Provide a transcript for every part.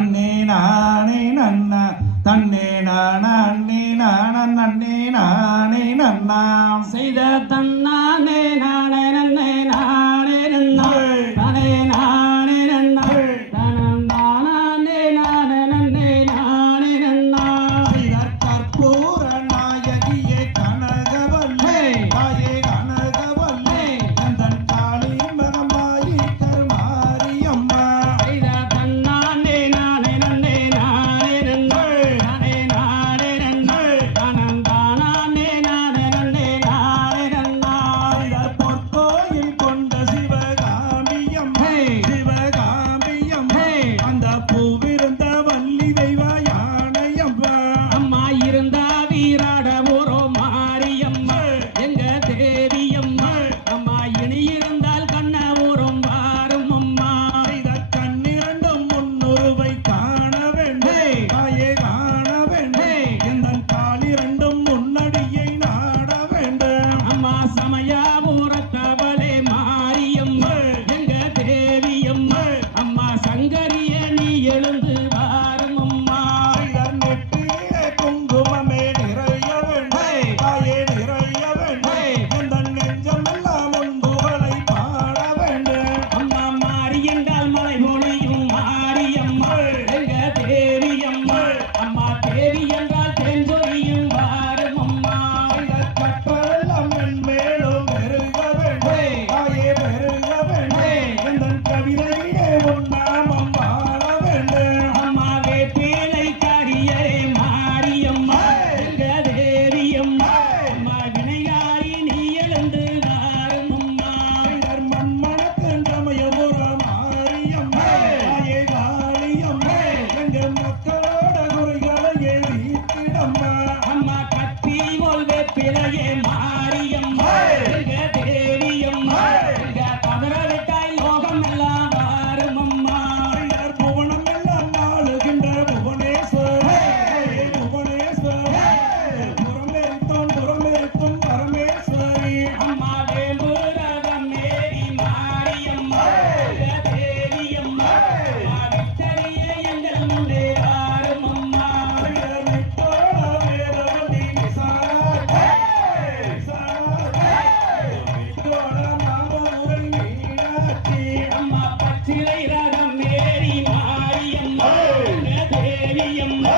நன்னே நானே நன்னா தன்னே நானா அண்ணே நானா நானே நன்னா. செய்த தன்னானே பெரியம்மா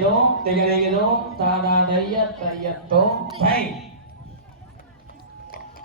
दो तिगरे के दो तादा दैया तैयतो भाई